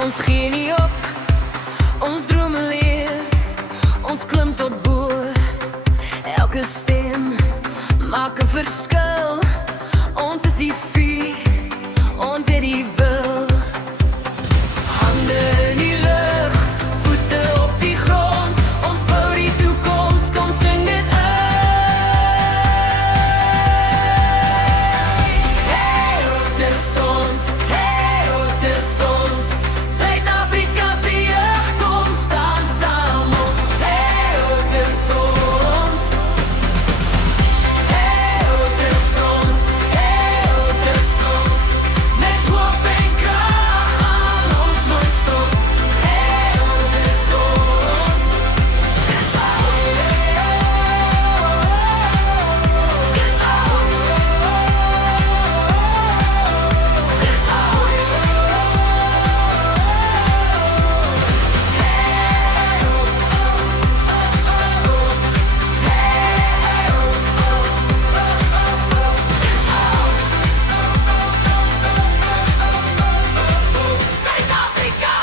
Ons gee nie op, ons drome leef, ons klim tot bo. Elke stem maak 'n verskil. Ons is die vuur, ons het die wil. Hande in die lug, voete op die grond. Ons bou die toekoms, kom sing dit uit. Hey, dis ons, hey, dis ons. Suid-Afrika se jeug, kom staan saam op. Hey, dis ons. Hey, dis ons, hey, dis ons. Met hoop en krag gaan ons nooit stop. Hey, dis ons. Dis ons. Dis ons. Dis ons. Suid-Afrika,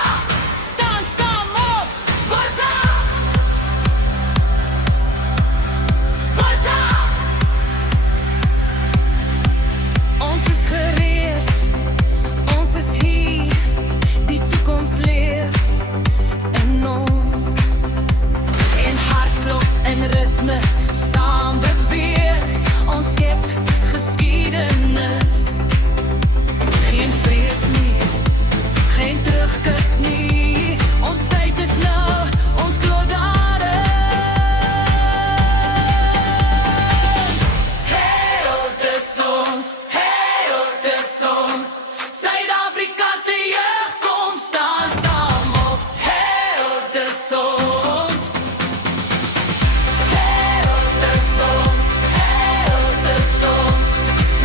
staan saam op. Woza! Woza! Ons is gereed, ons is hier. Die toekoms leef in ons. In hartklop en ritme, saam beweeg. Ons skep geskiedenis. Geen vrees nie, geen terugkeer nie. Ons tyd is nou, ons glo daarin. Hey, dis ons, hey, dis ons. Suid-Afrika se jeug, kom staan saam op. Hey, dis ons. Hey, dis ons, hey, dis ons.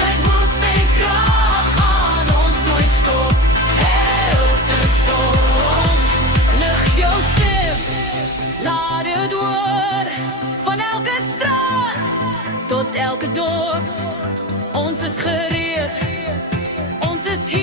Met hoop en krag gaan ons nooit stop. Hey, dis ons. Lig jou stem, laat dit hoor. Van elke straat tot elke dorp. Ons is gereed, ons is hier.